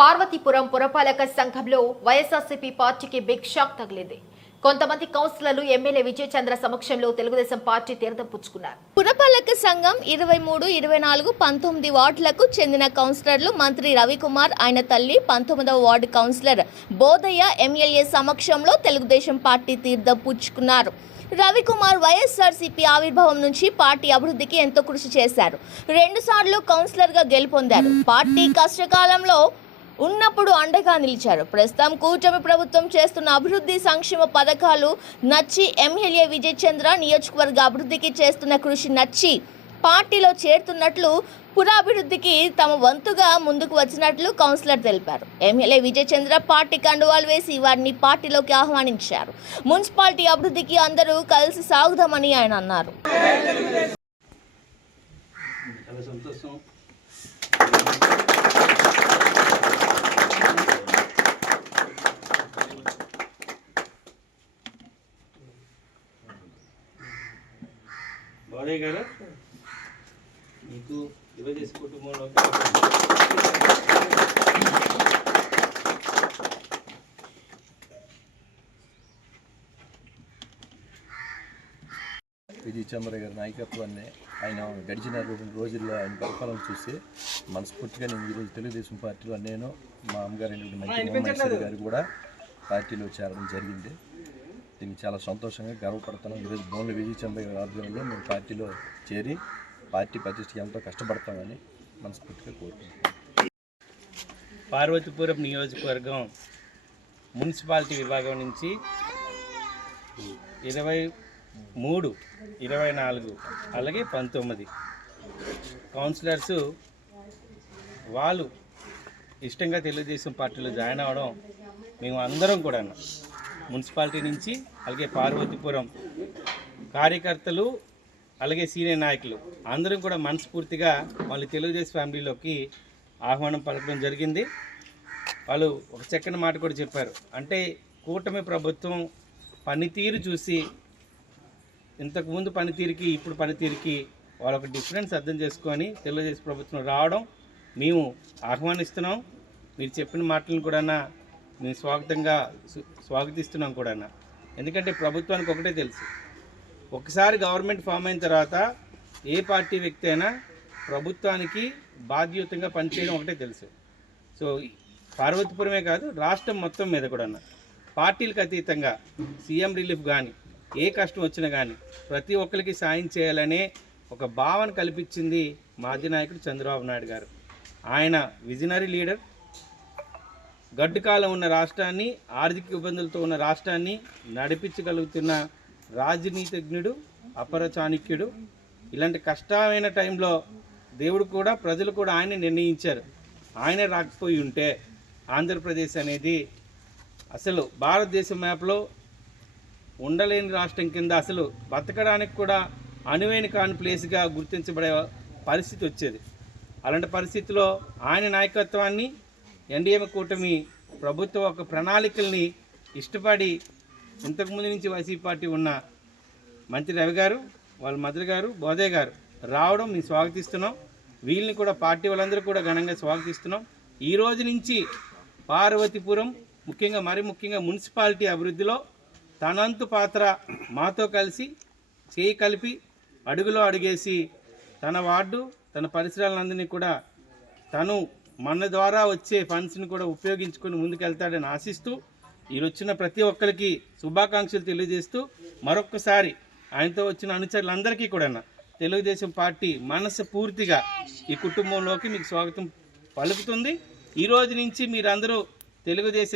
పార్వతీపురం పురపాలక సంఘంలో వైఎస్ఆర్సీపీ పార్టీకి బిగ్ షాక్ తగిలింది. కొంతమంది కౌన్సిలర్లు ఎమ్మెల్యే విజయ్ చంద్ర సమక్షంలో తెలుగుదేశం పార్టీ తీర్థం పుచ్చుకున్నారు. పురపాలక సంఘం ఇరవై మూడు ఇరవై నాలుగు పంతొమ్మిది వార్డులకు చెందిన కౌన్సిలర్లు మంత్రి రవికుమార్ ఆయన తల్లి పంతొమ్మిదవ వార్డు కౌన్సిలర్ బోధయ్య ఎమ్మెల్యే సమక్షంలో తెలుగుదేశం పార్టీ తీర్థం పుచ్చుకున్నారు. రవికుమార్ వైఎస్ఆర్సీపీ ఆవిర్భావం నుంచి పార్టీ అభివృద్ధికి ఎంతో కృషి చేశారు. రెండుసార్లు కౌన్సిలర్గా గెలుపొందారు. పార్టీ కష్టకాలంలో ఉన్నప్పుడు అండగా నిలిచారు. ప్రస్తుతం కూటమి ప్రభుత్వం చేస్తున్న అభివృద్ధి సంక్షేమ పథకాలు నచ్చి ఎమ్మెల్యే విజయ్ చంద్ర నియోజకవర్గ అభివృద్ధికి చేస్తున్న కృషి నచ్చి పార్టీలో చేరుతున్నట్లు పురాభివృద్ధికి తమ వంతుగా ముందుకు వచ్చినట్లు కౌన్సిలర్ తెలిపారు. ఎమ్మెల్యే విజయ్ చంద్ర పార్టీ కండువాలు వేసి వారిని పార్టీలోకి ఆహ్వానించారు. మున్సిపాలిటీ అభివృద్ధికి అందరూ కలిసి సాగుదామని ఆయన అన్నారు. సంతోషం. బాడయ్య గారు మీకు తెలుగుదేశం కుటుంబంలో విజయ్ చంద్ర గారి నాయకత్వాన్ని ఆయన గడిచిన రెండు రోజుల్లో ఆయన పరిపాలన చూసి మనస్ఫూర్తిగా నేను ఈరోజు తెలుగుదేశం పార్టీలో నేను మా అమ్మగారు మంచి గారు కూడా పార్టీలో చేరడం జరిగింది. దీనికి చాలా సంతోషంగా గర్వపడుతున్నాం. ఈరోజు బోన్ల విజయ చంద్ర ఆధ్వర్యంలో మేము పార్టీలో చేరి పార్టీ ప్రతిష్టకి ఎంతో కష్టపడతామని మనస్ఫూర్తిగా కోరుకుంటున్నాం. పార్వతీపురం నియోజకవర్గం మున్సిపాలిటీ విభాగం నుంచి ఇరవై మూడు ఇరవై నాలుగు అలాగే పంతొమ్మిది కౌన్సిలర్స్ వాళ్ళు ఇష్టంగా తెలుగుదేశం పార్టీలో జాయిన్ అవ్వడం మేము అందరం కూడా మున్సిపాలిటీ నుంచి అలాగే పార్వతీపురం కార్యకర్తలు అలాగే సీనియర్ నాయకులు. అందరం కూడా మనస్ఫూర్తిగా వాళ్ళు తెలుగుదేశం ఫ్యామిలీలోకి ఆహ్వానం పలకడం జరిగింది. వాళ్ళు ఒక చక్కని మాట కూడా చెప్పారు. అంటే కూటమి ప్రభుత్వం పనితీరు చూసి ఇంతకుముందు పనితీరుకి ఇప్పుడు పనితీరుకి వాళ్ళ ఒక డిఫరెన్స్ అర్థం చేసుకొని తెలుగుదేశం ప్రభుత్వం రావడం మేము ఆహ్వానిస్తున్నాం. మీరు చెప్పిన మాటలను కూడా మేము స్వాగతంగా స్వాగతిస్తున్నాం కూడా ఎందుకంటే ప్రభుత్వానికి ఒకటే తెలుసు. ఒకసారి గవర్నమెంట్ ఫామ్ అయిన తర్వాత ఏ పార్టీ వ్యక్తి అయినా ప్రభుత్వానికి బాధ్యతంగా పనిచేయడం ఒకటే తెలుసు. సో పార్వతీపురమే కాదు రాష్ట్రం మొత్తం మీద కూడా పార్టీలకు అతీతంగా సీఎం రిలీఫ్ కానీ ఏ కష్టం వచ్చినా కానీ ప్రతి ఒక్కరికి సాయం చేయాలనే ఒక భావన కల్పించింది మాజీ నాయకుడు చంద్రబాబు నాయుడు గారు. ఆయన విజనరీ లీడర్ గడ్డుకాలం ఉన్న రాష్ట్రాన్ని ఆర్థిక ఇబ్బందులతో ఉన్న రాష్ట్రాన్ని నడిపించగలుగుతున్న రాజనీతిజ్ఞుడు అపర చాణక్యుడు. ఇలాంటి కష్టమైన టైంలో దేవుడు కూడా ప్రజలు కూడా ఆయన నిర్ణయించారు. ఆయన రాకపోయి ఉంటే ఆంధ్రప్రదేశ్ అనేది అసలు భారతదేశం మ్యాప్లో ఉండలేని రాష్ట్రం కింద అసలు బతకడానికి కూడా అనువైన కాని ప్లేస్గా గుర్తించబడే పరిస్థితి వచ్చేది. అలాంటి పరిస్థితిలో ఆయన నాయకత్వాన్ని ఎన్డీఎం కూటమి ప్రభుత్వ ఒక ప్రణాళికల్ని ఇష్టపడి ఇంతకుముందు నుంచి వైసీపీ పార్టీ ఉన్న మంత్రి రవి గారు వాళ్ళ మధుర గారు బోధయ్య గారు రావడం మేము స్వాగతిస్తున్నాం. వీళ్ళని కూడా పార్టీ వాళ్ళందరూ కూడా ఘనంగా స్వాగతిస్తున్నాం. ఈ రోజు నుంచి పార్వతీపురం ముఖ్యంగా మరి ముఖ్యంగా మున్సిపాలిటీ అభివృద్ధిలో తనంతు పాత్ర మాతో కలిసి చేయి కలిపి అడుగులో అడుగేసి తన వార్డు తన పరిసరాలందరినీ కూడా తను మన ద్వారా వచ్చే ఫండ్స్ని కూడా ఉపయోగించుకొని ముందుకెళ్తాడని ఆశిస్తూ ఈయన వచ్చిన ప్రతి ఒక్కరికి శుభాకాంక్షలు తెలియజేస్తూ మరొక్కసారి ఆయనతో వచ్చిన అనుచరులందరికీ కూడా తెలుగుదేశం పార్టీ మనసు పూర్తిగా ఈ కుటుంబంలోకి మీకు స్వాగతం పలుకుతుంది. ఈ రోజు నుంచి మీరందరూ తెలుగుదేశం